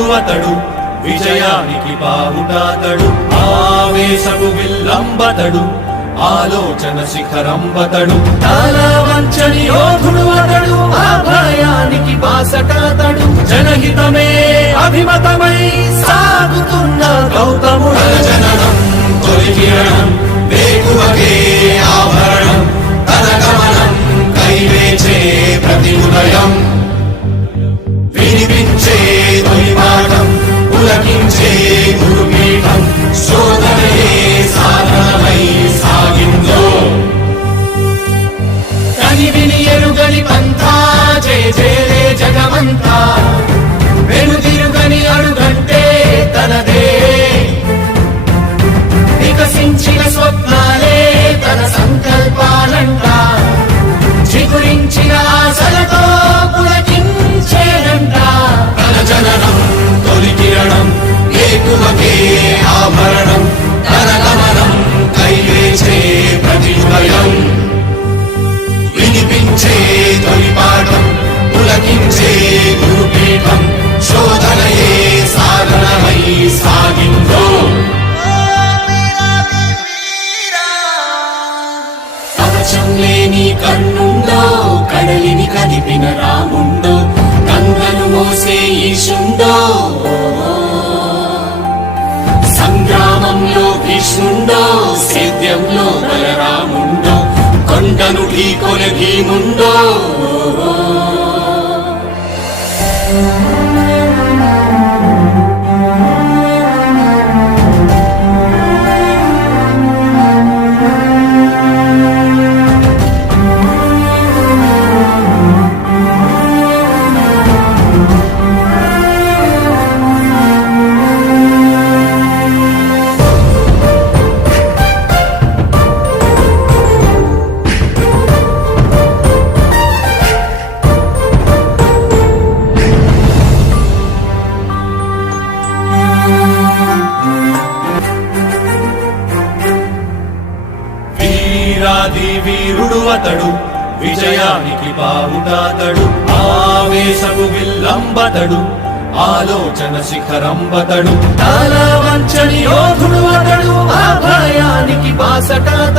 వీరుడు అతడు, విజయానికి బావుటాతడు, ఆవేశపు విల్లంబతడు, ఆలోచన శిఖరంబతడు, తాళవంచని యోధుడు అతడు, అభయానికి బాసటాతడు, జనహితమే అభిమతమై సాగుతున్న గౌతముడు. జననం తొలి కిరణం వేకువకే ఆభరణం, తన గమనం కైవేచే ప్రతి ఉదయం, వినిపించే తొలి పాఠం పులకించే గురుపీఠం, శోధనయే సాధనమై సాగిందో. కని విని ఎరుగని పంథా జయ జయలే జగమంతా, వెనుదిరుగని అడుగంటే తనదే, వికసించిన స్వప్నాలే తన సంకల్పాలంట, చిగురించిన ఆశలతో పులకించేనంట. తన జననం తొలి కిరణం వేకువకే ఆభరణం, తన గమనం కైవేచే ప్రతి ఉదయం, వినిపించే తొలి పాఠం పులకించే గురుపీఠం, శోధనయే సాధనమై సాగిందో. కవచం లేని కన్నుండో, కడలిని కదిపిన రాముండో, గంగను మోసే ఈశుండో, సంగ్రామంలో భీష్ముండో, సేద్యంలో బలరాముండో, కొండను ఢీకొనే భీముండో. వీరాది వీరుడు అతడు, విజయానికి బావుటాతడు, ఆవేశపు విల్లంబతడు, ఆలోచన శిఖరంబతడు, తాళవంచని యోధుడు అతడు, అభయానికి బాసటాతడు.